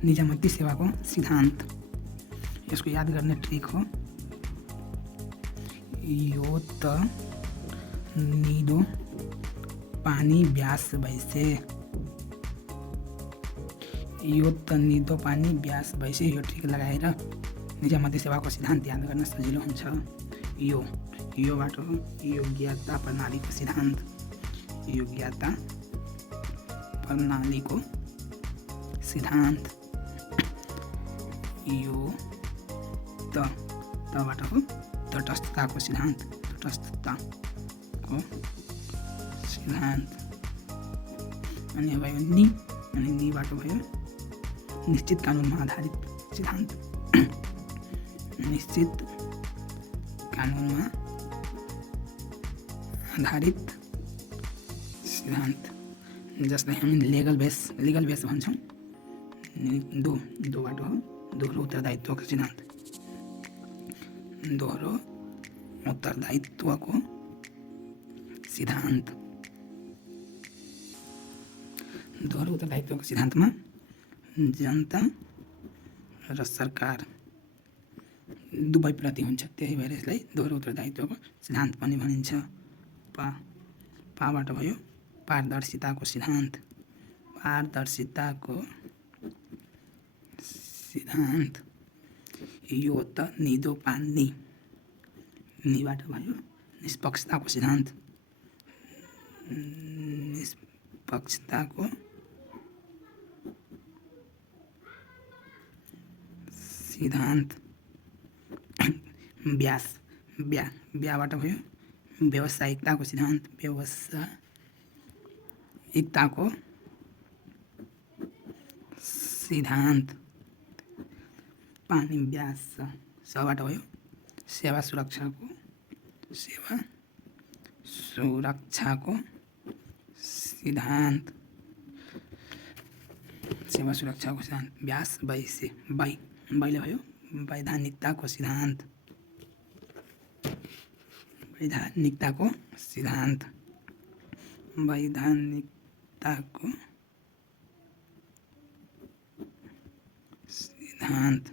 निजामती सेवाको सिद्धान्त। यसको याद गर्ने ट्रिक हो, यो त निदो पानी ब्यास भैसे। यो त निदो पानी ब्यास भैसे। यो ट्रिक लगाएर निजामती सेवाको सिद्धान्त याद गर्न सजिलो हुन्छ। योबाट हो योग्यता प्रणालीको सिद्धान्त। योग्यता प्रणालीको सिद्धान्त। यो तबाट हो तटस्थताको सिद्धान्त। तटस्थताको सिद्धान्त। अनि भयो नि, अनि निबाट भयो निश्चित कानुनमा आधारित सिद्धान्त। निश्चित कानुनमा आधारित सिद्धान्त, जसलाई हामी लिगल बेस भन्छौँ। दोबाट हो दोहोरो उत्तरदायित्वको सिद्धान्त। दोहोरो उत्तरदायित्वको सिद्धान्त। दोहोरो उत्तरदायित्वको सिद्धान्तमा जनता र सरकार दुवैप्रति हुन्छ, त्यही भएर यसलाई दोहोरो उत्तरदायित्वको सिद्धान्त पनि भनिन्छ। पाबाट भयो पारदर्शिताको सिद्धान्त। पारदर्शिताको सिद्धान्त। यो त निदो पानी। निबाट भयो निष्पक्षताको सिद्धान्त। निष्पक्षताको सिद्धान्त। ब्याबाट भयो व्यावसायिकताको सिद्धान्त। व्यावसायिकताको सिद्धान्त। पानी ब्यास। सबाट भयो सेवा सुरक्षाको सिद्धान्त। सेवा सुरक्षाको सिद्धान्त। ब्यास भैसे। बैले भयो वैधानिकताको सिद्धान्त। वैधानिकताको सिद्धान्त। वैधानिकताको सिद्धान्त।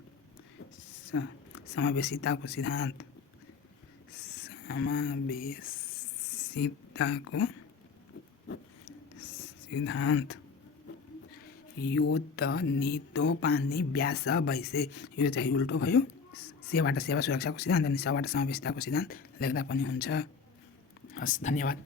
समावेशिताको सिद्धान्त। समावेशिताको सिद्धान्त। यो त निदो पानी ब्यास भैसे। यो चाहिँ उल्टो भयो। सेबाट सेवा सुरक्षाको सिद्धान्त अनि सबाट समावेशिताको सिद्धान्त लेख्दा पनि हुन्छ। हस्, धन्यवाद।